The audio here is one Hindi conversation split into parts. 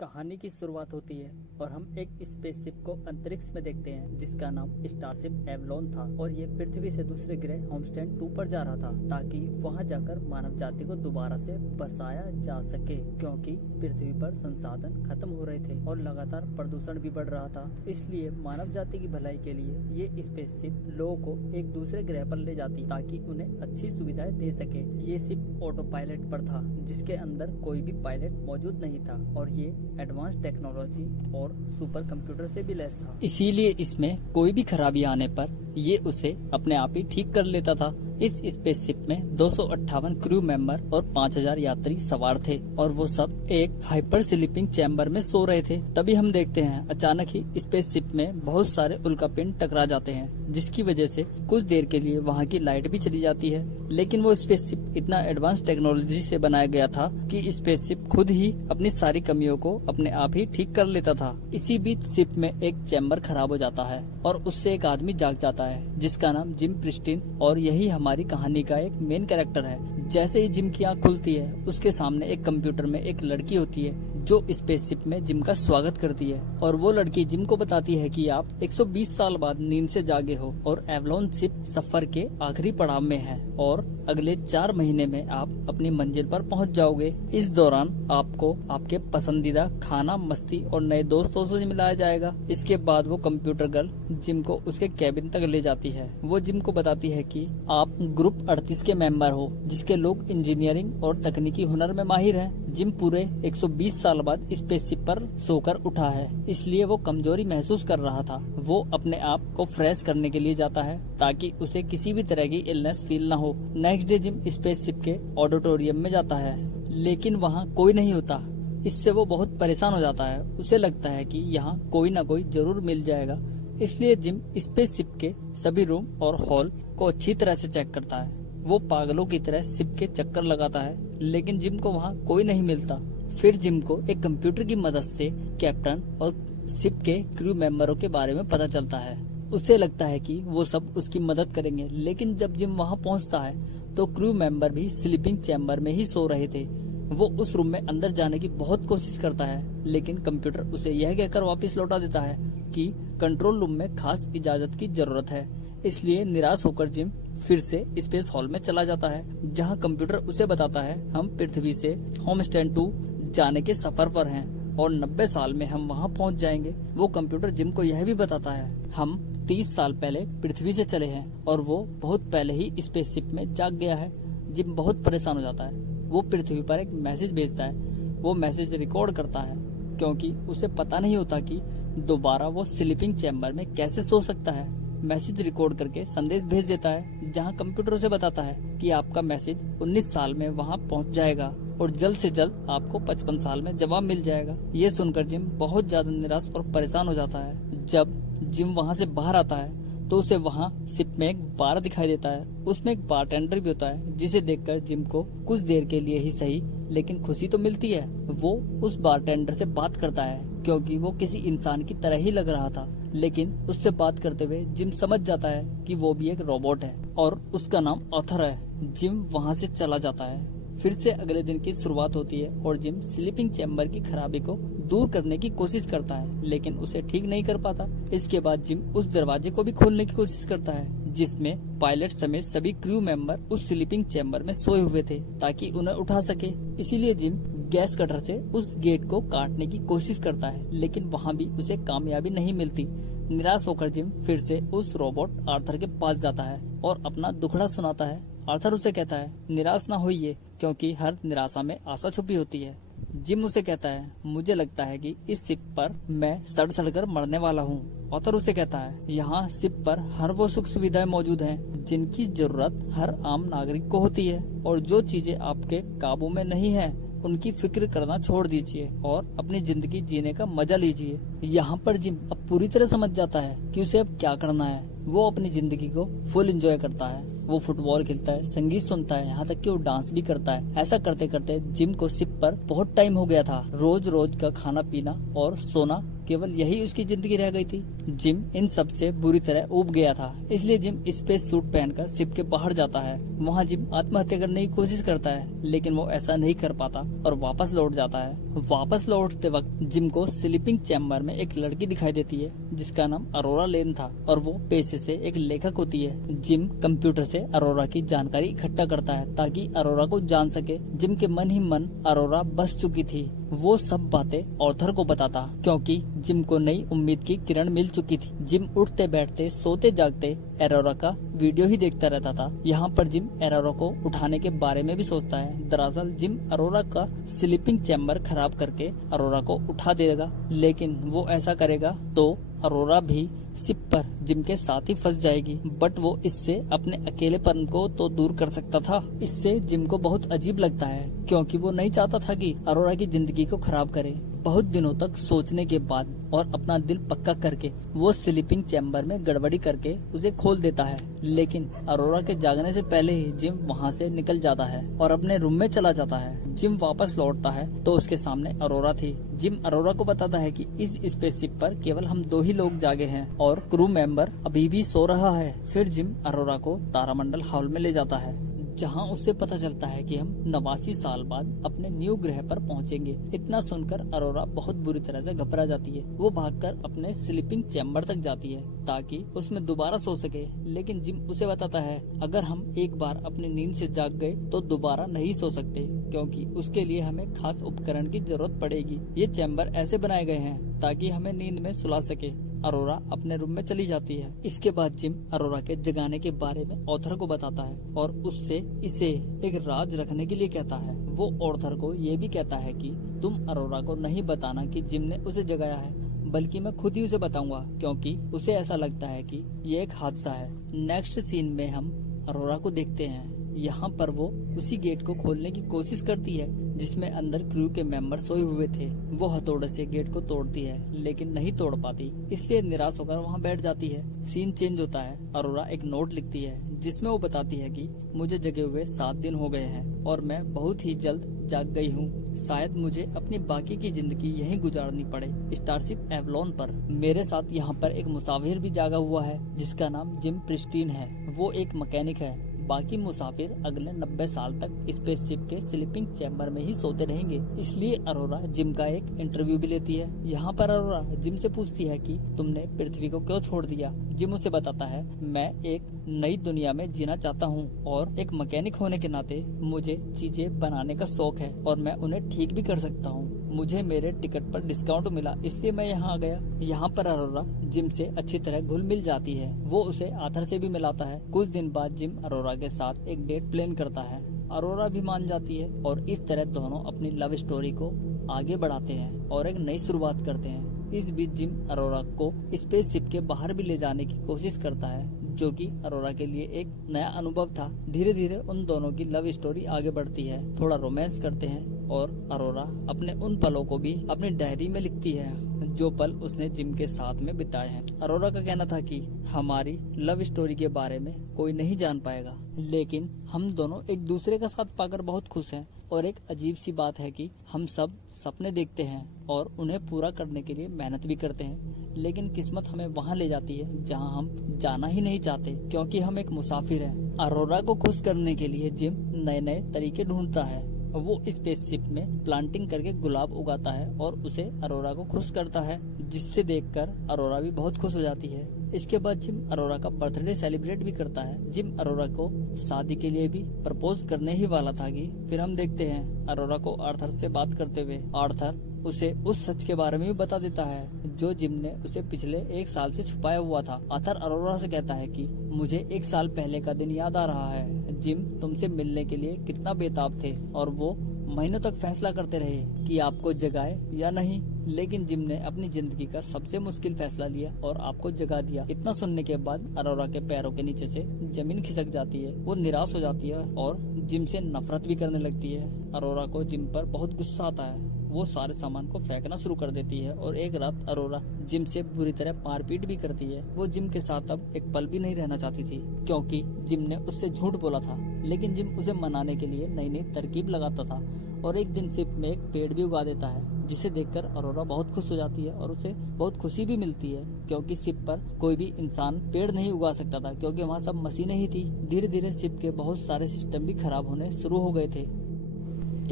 कहानी की शुरुआत होती है और हम एक स्पेसशिप को अंतरिक्ष में देखते हैं जिसका नाम स्टारशिप एवलॉन था और ये पृथ्वी से दूसरे ग्रह होमस्टैंड 2 पर जा रहा था ताकि वहां जाकर मानव जाति को दोबारा से बसाया जा सके, क्योंकि पृथ्वी पर संसाधन खत्म हो रहे थे और लगातार प्रदूषण भी बढ़ रहा था। इसलिए मानव जाति की भलाई के लिए ये स्पेसशिप लोगों को एक दूसरे ग्रह पर ले जाती ताकि उन्हें अच्छी सुविधाएं दे सके। ये शिप ऑटो पायलट पर था जिसके अंदर कोई भी पायलट मौजूद नहीं था और ये एडवांस टेक्नोलॉजी और सुपर कंप्यूटर से भी लैस था। इसीलिए इसमें कोई भी खराबी आने पर ये उसे अपने आप ही ठीक कर लेता था। इस स्पेसशिप में 258 क्रू मेंबर और 5000 यात्री सवार थे और वो सब एक हाइपर स्लीपिंग चैम्बर में सो रहे थे। तभी हम देखते हैं अचानक ही स्पेसशिप में बहुत सारे उल्कापिंड टकरा जाते हैं जिसकी वजह से कुछ देर के लिए वहाँ की लाइट भी चली जाती है। लेकिन वो स्पेसशिप इतना एडवांस टेक्नोलॉजी से बनाया गया था कि स्पेसशिप खुद ही अपनी सारी कमियों को अपने आप ही ठीक कर लेता था। इसी बीच शिप में एक चैम्बर खराब हो जाता है और उससे एक आदमी जाग जाता है जिसका नाम जिम प्रिस्टिन और यही हमारी कहानी का एक मेन कैरेक्टर है। जैसे ही जिम की आँख खुलती है उसके सामने एक कंप्यूटर में एक लड़की होती है जो स्पेसशिप में जिम का स्वागत करती है और वो लड़की जिम को बताती है कि आप 120 साल बाद नींद से जागे हो और एवलॉन शिप सफर के आखिरी पड़ाव में है और अगले 4 महीने में आप अपनी मंजिल पर पहुंच जाओगे। इस दौरान आपको आपके पसंदीदा खाना, मस्ती और नए दोस्तों से मिलाया जाएगा। इसके बाद वो कंप्यूटर गर्ल जिम को उसके कैबिन तक ले जाती है। वो जिम को बताती है कि आप ग्रुप 38 के मेंबर हो जिसके लोग इंजीनियरिंग और तकनीकी हुनर में माहिर हैं। जिम पूरे 120 साल बाद स्पेसशिप पर सोकर उठा है, इसलिए वो कमजोरी महसूस कर रहा था। वो अपने आप को फ्रेश करने के लिए जाता है ताकि उसे किसी भी तरह की इलनेस फील न हो। नेक्स्ट डे जिम स्पेसशिप के ऑडिटोरियम में जाता है लेकिन वहाँ कोई नहीं होता। इससे वो बहुत परेशान हो जाता है। उसे लगता है कि यहाँ कोई न कोई जरूर मिल जाएगा, इसलिए जिम स्पेसशिप के सभी रूम और हॉल को अच्छी तरह से चेक करता है। वो पागलों की तरह शिप के चक्कर लगाता है लेकिन जिम को वहाँ कोई नहीं मिलता। फिर जिम को एक कंप्यूटर की मदद से कैप्टन और शिप के क्रू मेंबरों के बारे में पता चलता है। उसे लगता है कि वो सब उसकी मदद करेंगे, लेकिन जब जिम वहाँ पहुँचता है तो क्रू मेंबर भी स्लीपिंग चैम्बर में ही सो रहे थे। वो उस रूम में अंदर जाने की बहुत कोशिश करता है लेकिन कंप्यूटर उसे यह कहकर वापस लौटा देता है कि कंट्रोल रूम में खास इजाजत की जरूरत है। इसलिए निराश होकर जिम फिर से स्पेस हॉल में चला जाता है जहां कंप्यूटर उसे बताता है हम पृथ्वी से होमस्टैंड 2 जाने के सफर पर हैं और 90 साल में हम वहां पहुंच जाएंगे। वो कंप्यूटर जिम को यह भी बताता है हम 30 साल पहले पृथ्वी से चले हैं और वो बहुत पहले ही स्पेसशिप में जाग गया है। जिम बहुत परेशान हो जाता है। वो पृथ्वी पर एक मैसेज भेजता है। वो मैसेज रिकॉर्ड करता है क्योंकि उसे पता नहीं होता कि दोबारा वो स्लीपिंग चैम्बर में कैसे सो सकता है। मैसेज रिकॉर्ड करके संदेश भेज देता है जहां कंप्यूटर उसे बताता है कि आपका मैसेज 19 साल में वहां पहुंच जाएगा और जल्द से जल्द आपको 55 साल में जवाब मिल जाएगा। ये सुनकर जिम बहुत ज्यादा निराश और परेशान हो जाता है। जब जिम वहां से बाहर आता है तो उसे वहां शिप में एक बार दिखाई देता है। उसमें एक बारटेंडर भी होता है जिसे देखकर जिम को कुछ देर के लिए ही सही लेकिन खुशी तो मिलती है। वो उस बारटेंडर से बात करता है क्योंकि वो किसी इंसान की तरह ही लग रहा था, लेकिन उससे बात करते हुए जिम समझ जाता है कि वो भी एक रोबोट है और उसका नाम ऑथर है। जिम वहाँ से चला जाता है। फिर से अगले दिन की शुरुआत होती है और जिम स्लीपिंग चैम्बर की खराबी को दूर करने की कोशिश करता है लेकिन उसे ठीक नहीं कर पाता। इसके बाद जिम उस दरवाजे को भी खोलने की कोशिश करता है जिसमें पायलट समेत सभी क्रू मेंबर उस स्लीपिंग चैम्बर में सोए हुए थे ताकि उन्हें उठा सके। इसीलिए जिम गैस कटर से उस गेट को काटने की कोशिश करता है लेकिन वहाँ भी उसे कामयाबी नहीं मिलती। निराश होकर जिम फिर से उस रोबोट आर्थर के पास जाता है और अपना दुखड़ा सुनाता है। आर्थर उसे कहता है निराश ना होइए क्योंकि हर निराशा में आशा छुपी होती है। जिम उसे कहता है मुझे लगता है कि इस शिप पर मैं सड़ सड़ कर मरने वाला हूँ। ऑथर उसे कहता है यहाँ शिप पर हर वो सुख सुविधाएं मौजूद हैं जिनकी जरूरत हर आम नागरिक को होती है और जो चीजें आपके काबू में नहीं है उनकी फिक्र करना छोड़ दीजिए और अपनी जिंदगी जीने का मजा लीजिए। यहाँ पर जिम अब पूरी तरह समझ जाता है कि उसे अब क्या करना है। वो अपनी जिंदगी को फुल एंजॉय करता है वो फुटबॉल खेलता है, संगीत सुनता है, यहाँ तक कि वो डांस भी करता है। ऐसा करते करते जिम को शिप पर बहुत टाइम हो गया था। रोज रोज का खाना पीना और सोना, केवल यही उसकी जिंदगी रह गई थी। जिम इन सब से बुरी तरह ऊब गया था, इसलिए जिम स्पेस सूट पहनकर शिप के बाहर जाता है। वहाँ जिम आत्महत्या करने की कोशिश करता है, लेकिन वो ऐसा नहीं कर पाता और वापस लौट जाता है। वापस लौटते वक्त जिम को स्लीपिंग चैम्बर में एक लड़की दिखाई देती है जिसका नाम अरोरा लेन था और वो पेशे से एक लेखक होती है। जिम कंप्यूटर से अरोरा की जानकारी इकट्ठा करता है ताकि अरोरा को जान सके। जिम के मन ही मन अरोरा बस चुकी थी। वो सब बातें ऑथर को बताता, क्योंकि जिम को नई उम्मीद की किरण मिल चुकी थी। जिम उठते बैठते सोते जागते अरोरा का वीडियो ही देखता रहता था। यहाँ पर जिम अरोरा को उठाने के बारे में भी सोचता है। दरअसल जिम अरोरा का स्लीपिंग चैम्बर खराब करके अरोरा को उठा देगा, लेकिन वो ऐसा करेगा तो अरोरा भी शिप पर जिम के साथ ही फंस जाएगी। बट वो इससे अपने अकेलेपन को तो दूर कर सकता था। इससे जिम को बहुत अजीब लगता है, क्योंकि वो नहीं चाहता था कि अरोरा की जिंदगी को खराब करे। बहुत दिनों तक सोचने के बाद और अपना दिल पक्का करके वो स्लीपिंग चैम्बर में गड़बड़ी करके उसे खोल देता है, लेकिन अरोरा के जागने से पहले ही जिम वहाँ से निकल जाता है और अपने रूम में चला जाता है। जिम वापस लौटता है तो उसके सामने अरोरा थी। जिम अरोरा को बताता है कि इस स्पेसशिप पर केवल हम 2 ही लोग जागे हैं और क्रू मेंबर अभी भी सो रहा है। फिर जिम अरोरा को तारामंडल हॉल में ले जाता है, जहां उससे पता चलता है कि हम 89 साल बाद अपने न्यू ग्रह पर पहुंचेंगे। इतना सुनकर अरोरा बहुत बुरी तरह से घबरा जाती है। वो भागकर अपने स्लीपिंग चैम्बर तक जाती है ताकि उसमें दोबारा सो सके, लेकिन जिम उसे बताता है अगर हम एक बार अपनी नींद से जाग गए तो दोबारा नहीं सो सकते, क्योंकि उसके लिए हमें खास उपकरण की जरूरत पड़ेगी। ये चैम्बर ऐसे बनाए गए हैं ताकि हमें नींद में सुला सके। अरोरा अपने रूम में चली जाती है। इसके बाद जिम अरोरा के जगाने के बारे में ऑथर को बताता है और उससे इसे एक राज रखने के लिए कहता है। वो ऑथर को ये भी कहता है कि तुम अरोरा को नहीं बताना कि जिम ने उसे जगाया है, बल्कि मैं खुद ही उसे बताऊंगा, क्योंकि उसे ऐसा लगता है कि ये एक हादसा है। नेक्स्ट सीन में हम अरोरा को देखते हैं। यहाँ पर वो उसी गेट को खोलने की कोशिश करती है जिसमें अंदर क्रू के मेंबर सोए हुए थे। वो हथौड़े से गेट को तोड़ती है, लेकिन नहीं तोड़ पाती, इसलिए निराश होकर वहाँ बैठ जाती है। सीन चेंज होता है। अरोरा एक नोट लिखती है जिसमें वो बताती है कि मुझे जगे हुए 7 दिन हो गए हैं और मैं बहुत ही जल्द जाग गई हूँ। शायद मुझे अपनी बाकी की जिंदगी यहीं गुजारनी पड़े, स्टारशिप एवलोन पर। मेरे साथ यहाँ पर एक मुसाफिर भी जागा हुआ है जिसका नाम जिम प्रिस्टीन है। वो एक मैकेनिक है। बाकी मुसाफिर अगले 90 साल तक स्पेसशिप के स्लीपिंग चैम्बर में ही सोते रहेंगे। इसलिए अरोरा जिम का एक इंटरव्यू भी लेती है। यहाँ पर अरोरा जिम से पूछती है कि तुमने पृथ्वी को क्यों छोड़ दिया। जिम उसे बताता है मैं एक नई दुनिया में जीना चाहता हूँ और एक मैकेनिक होने के नाते मुझे चीजें बनाने का शौक है और मैं उन्हें ठीक भी कर सकता हूँ। मुझे मेरे टिकट पर डिस्काउंट मिला, इसलिए मैं यहाँ आ गया। यहाँ पर अरोरा जिम से अच्छी तरह घुल मिल जाती है। वो उसे आथर से भी मिलाता है। कुछ दिन बाद जिम अरोरा के साथ एक डेट प्लान करता है। अरोरा भी मान जाती है और इस तरह दोनों अपनी लव स्टोरी को आगे बढ़ाते हैं और एक नई शुरुआत करते हैं। इस बीच जिम अरोरा को स्पेसशिप के बाहर भी ले जाने की कोशिश करता है, जो कि अरोरा के लिए एक नया अनुभव था। धीरे धीरे उन दोनों की लव स्टोरी आगे बढ़ती है। थोड़ा रोमांस करते हैं और अरोरा अपने उन पलों को भी अपनी डायरी में लिखती है जो पल उसने जिम के साथ में बिताए हैं। अरोरा का कहना था कि हमारी लव स्टोरी के बारे में कोई नहीं जान पाएगा, लेकिन हम दोनों एक दूसरे का साथ पाकर बहुत खुश हैं। और एक अजीब सी बात है कि हम सब सपने देखते हैं और उन्हें पूरा करने के लिए मेहनत भी करते हैं, लेकिन किस्मत हमें वहाँ ले जाती है जहाँ हम जाना ही नहीं चाहते, क्योंकि हम एक मुसाफिर हैं। अरोरा को खुश करने के लिए जिम नए नए तरीके ढूंढता है। वो स्पेसशिप में प्लांटिंग करके गुलाब उगाता है और उसे अरोरा को खुश करता है, जिससे देखकर अरोरा भी बहुत खुश हो जाती है। इसके बाद जिम अरोरा का बर्थडे सेलिब्रेट भी करता है। जिम अरोरा को शादी के लिए भी प्रपोज करने ही वाला था कि फिर हम देखते हैं अरोरा को आर्थर से बात करते हुए। आर्थर उसे उस सच के बारे में भी बता देता है जो जिम ने उसे पिछले 1 साल से छुपाया हुआ था। आर्थर अरोरा से कहता है कि मुझे 1 साल पहले का दिन याद आ रहा है। जिम तुमसे मिलने के लिए कितना बेताब थे और वो महीनों तक फैसला करते रहे कि आपको जगाए या नहीं, लेकिन जिम ने अपनी जिंदगी का सबसे मुश्किल फैसला लिया और आपको जगा दिया। इतना सुनने के बाद अरोरा के पैरों के नीचे से जमीन खिसक जाती है। वो निराश हो जाती है और जिम से नफरत भी करने लगती है। अरोरा को जिम पर बहुत गुस्सा आता है वो सारे सामान को फेंकना शुरू कर देती है और एक रात अरोरा जिम से बुरी तरह मारपीट भी करती है। वो जिम के साथ अब एक पल भी नहीं रहना चाहती थी क्योंकि जिम ने उससे झूठ बोला था, लेकिन जिम उसे मनाने के लिए नई नई तरकीब लगाता था और एक दिन सिप में एक पेड़ भी उगा देता है, जिसे देखकर अरोरा बहुत खुश हो जाती है और उसे बहुत खुशी भी मिलती है क्योंकि सिप पर कोई भी इंसान पेड़ नहीं उगा सकता था क्योंकि वहाँ सब मशीनें ही थी। धीरे धीरे सिप के बहुत सारे सिस्टम भी खराब होने शुरू हो गए थे।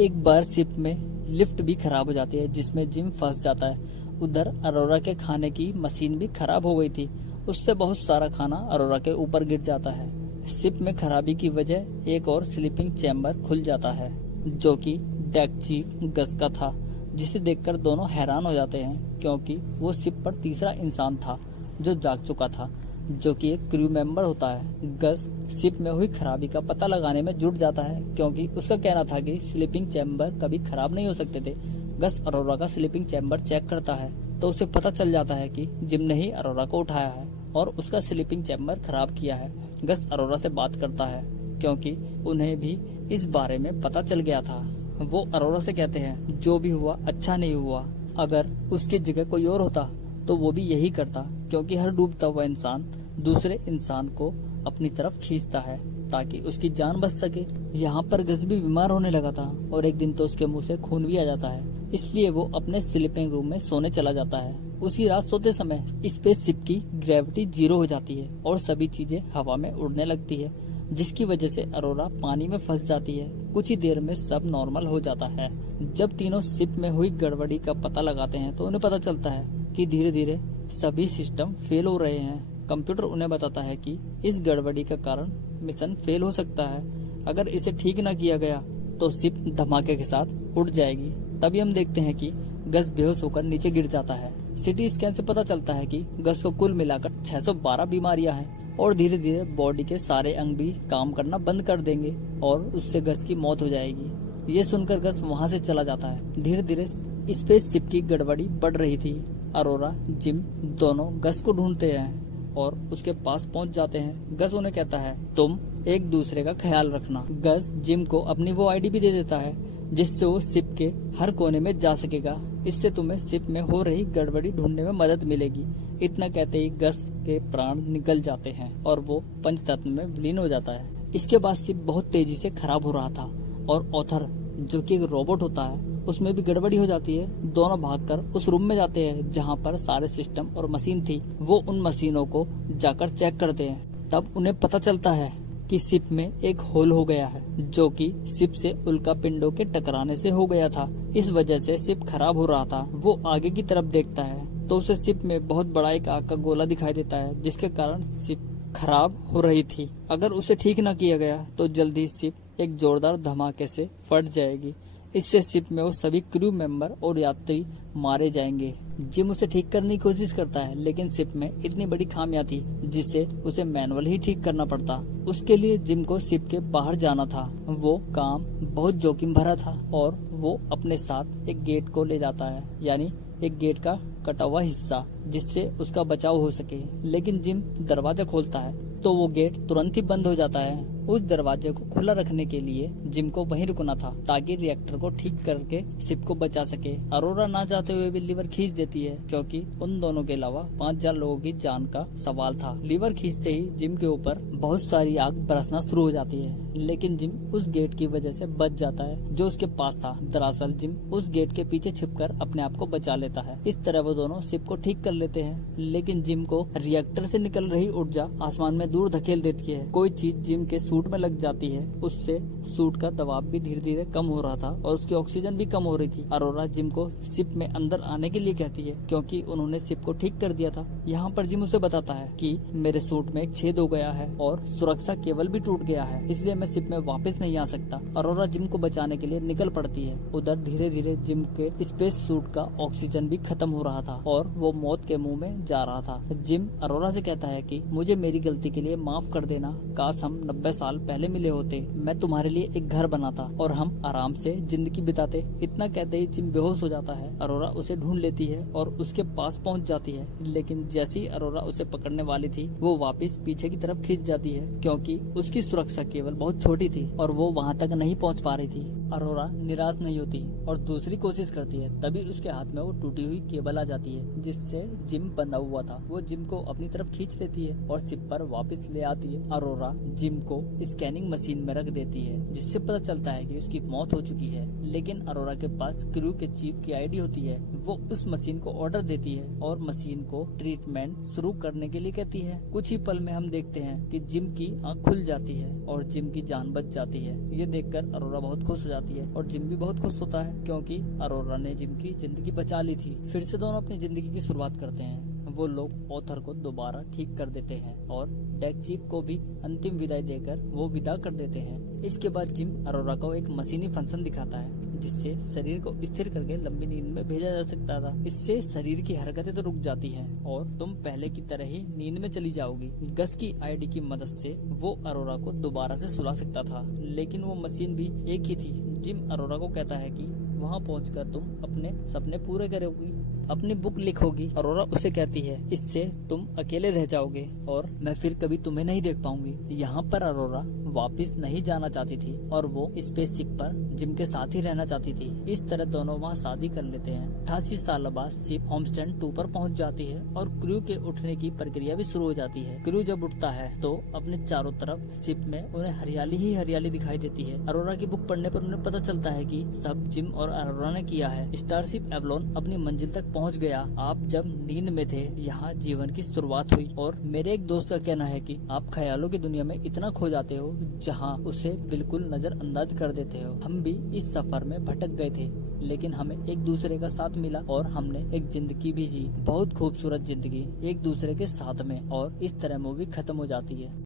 एक बार सिप में लिफ्ट भी खराब हो जाती है जिसमें जिम फंस जाता है। उधर अरोरा के खाने की मशीन भी खराब हो गई थी, उससे बहुत सारा खाना अरोरा के ऊपर गिर जाता है। सिप में खराबी की वजह एक और स्लीपिंग चैम्बर खुल जाता है जो कि डेक चीफ गस का था, जिसे देखकर दोनों हैरान हो जाते हैं क्योंकि वो सिप पर तीसरा इंसान था जो जाग चुका था, जो कि एक क्रू मेंबर होता है। गस शिप में हुई खराबी का पता लगाने में जुट जाता है क्योंकि उसका कहना था कि स्लीपिंग चैम्बर कभी खराब नहीं हो सकते थे। गस अरोरा का स्लीपिंग चैम्बर चेक करता है तो उसे पता चल जाता है कि जिम ने ही अरोरा को उठाया है और उसका स्लीपिंग चैम्बर खराब किया है। गस अरोरा से बात करता है क्योंकि उन्हें भी इस बारे में पता चल गया था। वो अरोरा से कहते हैं जो भी हुआ अच्छा नहीं हुआ, अगर उसकी जगह कोई और होता तो वो भी यही करता क्योंकि हर डूबता हुआ इंसान दूसरे इंसान को अपनी तरफ खींचता है ताकि उसकी जान बच सके। यहाँ पर गस भी बीमार होने लगा था और एक दिन तो उसके मुंह से खून भी आ जाता है, इसलिए वो अपने स्लीपिंग रूम में सोने चला जाता है। उसी रात सोते समय स्पेसशिप की ग्रेविटी 0 हो जाती है और सभी चीजें हवा में उड़ने लगती है, जिसकी वजह से अरोरा पानी में फंस जाती है। कुछ ही देर में सब नॉर्मल हो जाता है। जब तीनों शिप में हुई गड़बड़ी का पता लगाते हैं तो उन्हें पता चलता है कि धीरे धीरे सभी सिस्टम फेल हो रहे हैं। कंप्यूटर उन्हें बताता है कि इस गड़बड़ी का कारण मिशन फेल हो सकता है, अगर इसे ठीक न किया गया तो शिप धमाके के साथ उड़ जाएगी। तभी हम देखते हैं कि गस बेहोश होकर नीचे गिर जाता है। सिटी स्कैन से पता चलता है कि गस को कुल मिलाकर 612 बीमारियां हैं और धीरे धीरे बॉडी के सारे अंग भी काम करना बंद कर देंगे और उससे गस की मौत हो जाएगी। ये सुनकर गस वहां से चला जाता है। धीरे धीरे स्पेसशिप की गड़बड़ी बढ़ रही थी। अरोरा जिम दोनों गस को ढूंढते हैं और उसके पास पहुंच जाते हैं। गस उन्हें कहता है तुम एक दूसरे का ख्याल रखना। गस जिम को अपनी वो आईडी भी दे देता है जिससे वो शिप के हर कोने में जा सकेगा। इससे तुम्हें शिप में हो रही गड़बड़ी ढूंढने में मदद मिलेगी। इतना कहते ही गस के प्राण निकल जाते हैं और वो पंचतत्व में विलीन हो जाता है। इसके बाद शिप बहुत तेजी से खराब हो रहा था और ऑथर जो कि एक रोबोट होता है उसमें भी गड़बड़ी हो जाती है। दोनों भागकर उस रूम में जाते हैं जहाँ पर सारे सिस्टम और मशीन थी। वो उन मशीनों को जाकर चेक करते हैं। तब उन्हें पता चलता है कि शिप में एक होल हो गया है जो कि शिप से उल्का पिंडों के टकराने से हो गया था। इस वजह से शिप खराब हो रहा था। वो आगे की तरफ देखता है तो उसे शिप में बहुत बड़ा एक आग का गोला दिखाई देता है जिसके कारण शिप खराब हो रही थी। अगर उसे ठीक न किया गया तो जल्दी शिप एक जोरदार धमाके से फट जाएगी। इससे शिप में वो सभी क्रू मेंबर और यात्री मारे जाएंगे। जिम उसे ठीक करने की कोशिश करता है लेकिन शिप में इतनी बड़ी खामियां थी जिससे उसे मैनुअल ही ठीक करना पड़ता। उसके लिए जिम को शिप के बाहर जाना था। वो काम बहुत जोखिम भरा था और वो अपने साथ एक गेट को ले जाता है, यानी एक गेट का कटा हुआ हिस्सा, जिससे उसका बचाव हो सके। लेकिन जिम दरवाजा खोलता है तो वो गेट तुरंत ही बंद हो जाता है। उस दरवाजे को खुला रखने के लिए जिम को वहीं रुकना था ताकि रिएक्टर को ठीक करके शिप को बचा सके। अरोरा ना चाहते हुए भी लीवर खींच देती है क्योंकि उन दोनों के अलावा 5000 लोगों की जान का सवाल था। लीवर खींचते ही जिम के ऊपर बहुत सारी आग बरसना शुरू हो जाती है, लेकिन जिम उस गेट की वजह से बच जाता है जो उसके पास था। दरअसल जिम उस गेट के पीछे छिपकर अपने आप को बचा लेता है। इस तरह वो दोनों शिप को ठीक कर लेते हैं, लेकिन जिम को रिएक्टर से निकल रही ऊर्जा आसमान में दूर धकेल देती है। कोई चीज जिम के सूट में लग जाती है, उससे सूट का दबाव भी धीरे धीरे कम हो रहा था और उसकी ऑक्सीजन भी कम हो रही थी। अरोरा जिम को शिप में अंदर आने के लिए कहती है क्योंकि उन्होंने शिप को ठीक कर दिया था। यहाँ पर जिम उसे बताता है कि मेरे सूट में एक छेद हो गया है और सुरक्षा केबल भी टूट गया है, इसलिए मैं शिप में वापस नहीं आ सकता। अरोरा जिम को बचाने के लिए निकल पड़ती है। उधर धीरे धीरे जिम के स्पेस सूट का ऑक्सीजन भी खत्म हो रहा था और वो मौत के मुंह में जा रहा था। जिम अरोरा से कहता है कि मुझे मेरी गलती के लिए माफ कर देना, काश हम 90 साल साल पहले मिले होते, मैं तुम्हारे लिए एक घर बनाता और हम आराम से जिंदगी बिताते। इतना कहते ही जिम बेहोश हो जाता है। अरोरा उसे ढूंढ लेती है और उसके पास पहुंच जाती है, लेकिन जैसे ही अरोरा उसे पकड़ने वाली थी वो वापस पीछे की तरफ खींच जाती है, क्योंकि उसकी सुरक्षा केवल बहुत छोटी थी और वो वहां तक नहीं पहुंच पा रही थी। अरोरा निराश नहीं होती और दूसरी कोशिश करती है। तभी उसके हाथ में वो टूटी हुई केबल आ जाती है जिससे जिम बंधा हुआ था। वो जिम को अपनी तरफ खींच लेती है और शिप पर वापस ले आती है। अरोरा जिम को स्कैनिंग मशीन में रख देती है, जिससे पता चलता है कि उसकी मौत हो चुकी है। लेकिन अरोरा के पास क्रू के चीफ की आईडी होती है। वो उस मशीन को ऑर्डर देती है और मशीन को ट्रीटमेंट शुरू करने के लिए कहती है। कुछ ही पल में हम देखते हैं कि जिम की आंख खुल जाती है और जिम की जान बच जाती है। ये देखकर अरोरा बहुत खुश हो जाती है और जिम भी बहुत खुश होता है, क्योंकि अरोरा ने जिम की जिंदगी बचा ली थी। फिर से दोनों अपनी जिंदगी की शुरुआत करते हैं। वो लोग ऑथर को दोबारा ठीक कर देते हैं और डेक चीफ को भी अंतिम विदाई देकर वो विदा कर देते हैं। इसके बाद जिम अरोरा को एक मशीनी फंक्शन दिखाता है जिससे शरीर को स्थिर करके लंबी नींद में भेजा जा सकता था। इससे शरीर की हरकतें तो रुक जाती हैं और तुम पहले की तरह ही नींद में चली जाओगी। गस की आईडी की मदद से वो अरोरा को दोबारा से सुला सकता था, लेकिन वो मशीन भी एक ही थी। जिम अरोरा को कहता है कि वहाँ पहुंचकर तुम अपने सपने पूरे करोगी, अपनी बुक लिखोगी। अरोरा उसे कहती है इससे तुम अकेले रह जाओगे और मैं फिर कभी तुम्हें नहीं देख पाऊंगी। यहाँ पर अरोरा वापस नहीं जाना चाहती थी और वो स्पेसशिप पर जिम के साथ ही रहना चाहती थी। इस तरह दोनों वहाँ शादी कर लेते हैं। 88 साल बाद शिप होमस्टेड 2 पर पहुँच जाती है और क्रू के उठने की प्रक्रिया भी शुरू हो जाती है। क्रू जब उठता है तो अपने चारों तरफ शिप में उन्हें हरियाली ही हरियाली दिखाई देती है। अरोरा की बुक पढ़ने पर उन्हें पता चलता है कि सब जिम और अरोरा ने किया है। स्टारशिप एवलोन अपनी मंजिल तक पहुंच गया। आप जब नींद में थे यहाँ जीवन की शुरुआत हुई। और मेरे एक दोस्त का कहना है कि आप ख्यालों की दुनिया में इतना खो जाते हो जहाँ उसे बिल्कुल नजरअंदाज कर देते हो। हम भी इस सफर में भटक गए थे, लेकिन हमें एक दूसरे का साथ मिला और हमने एक जिंदगी भी जी, बहुत खूबसूरत जिंदगी एक दूसरे के साथ में। और इस तरह मूवी खत्म हो जाती है।